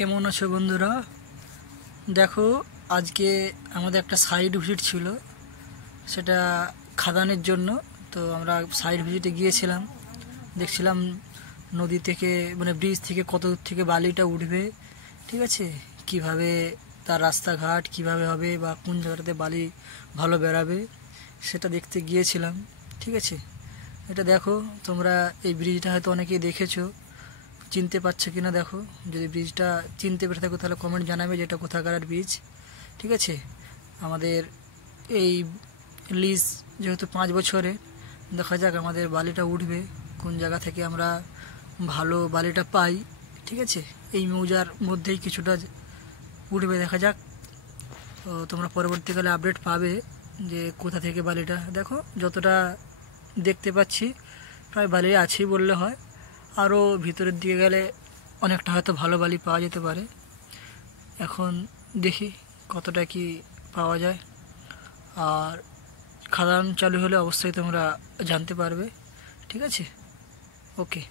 কেমন আছো বন্ধুরা? দেখো, আজকে আমাদের একটা সাইড ভিজিট ছিল, সেটা খাদানের জন্য। তো আমরা সাইড ভিজিটে গিয়েছিলাম, দেখছিলাম নদী থেকে মানে ব্রিজ থেকে কত দূর থেকে বালিটা উঠবে, ঠিক আছে, কিভাবে তার রাস্তাঘাট কিভাবে হবে বা কোন জায়গাটাতে বালি ভালো বেরাবে সেটা দেখতে গিয়েছিলাম, ঠিক আছে। এটা দেখো তোমরা, এই ব্রিজটা হয়তো অনেকেই দেখেছো, চিনতে পারছো কিনা দেখো। যদি ব্রিজটা চিনতে পেরে থাকো তাহলে কমেন্ট জানাবে যে এটা কোথাকার ব্রিজ, ঠিক আছে। আমাদের এই লিজ যেহেতু 5 বছরে, দেখা যাক আমাদের বালিটা উঠবে কোন জায়গা থেকে আমরা ভালো বালিটা পাই, ঠিক আছে। এই মৌজার মধ্যেই কিছুটা উঠবে, দেখা যাক। তো তোমরা পরবর্তীকালে আপডেট পাবে যে কোথা থেকে বালিটা। দেখো যতটা দেখতে পাচ্ছি প্রায় বালি আছেই বললে হয়, আরও ভিতরের দিকে গেলে অনেকটা হয়তো ভালো বালি পাওয়া যেতে পারে। এখন দেখি কতটা কি পাওয়া যায়, আর খাদান চালু হলে অবশ্যই তোমরা জানতে পারবে, ঠিক আছে। ওকে।